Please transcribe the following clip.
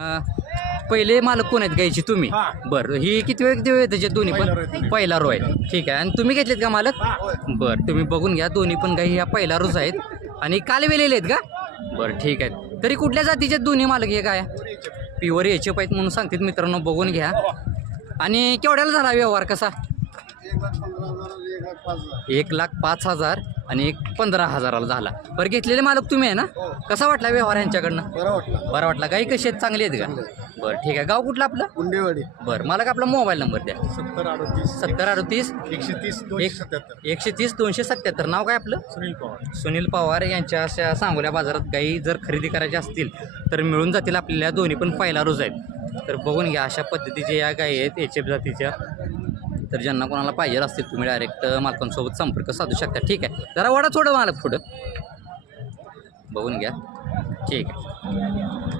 पहिले मालक कोण आहेत गायची तुम्ही? बरं, ही किती वेळ त्याचे दोन्ही पण पहिला रो आहे. ठीक आहे. आणि तुम्ही घेतलेत का मालक? बरं, तुम्ही बघून घ्या, दोन्ही पण गाई ह्या पहिला रोज आहेत आणि काल वेलेले आहेत का? बरं, ठीक आहे. तरी कुठल्या जातीचे दोन्ही मालक हे काय? प्युअर एचएफ आहेत म्हणून सांगतात मित्रांनो, बघून घ्या. आणि केवढ्याला झाला व्यवहार कसा? 1,05,000 आणि 1,15,000 झाला. बरं, घेतलेले मालक तुम्ही आहे ना? कसा वाटला व्यवहार यांच्याकडनं? बरं वाटला. गाई कशी आहेत, चांगली आहेत का? बरं, ठीक आहे. गाव कुठलं आपलं? गुंडेवाडी. बरं, मला का आपला मोबाईल नंबर द्या. 7038 130 277. नाव काय आपलं? सुनील पवार. सुनील पवार यांच्या अशा सांगोल्या बाजारात गाई जर खरेदी करायच्या असतील तर मिळून जातील आपल्याला. दोन्ही पण पहिला रोज आहेत. तर बघून घ्या, अशा पद्धतीच्या या गाई आहेत एचएफ जातीच्या. तर ज्यांना कोणाला पाहिजे असतील तुम्ही डायरेक्ट मालकांसोबत संपर्क साधू शकता. ठीक आहे. जरा वडा थोडं मालक पुढं बघून घ्या. ठीक आहे.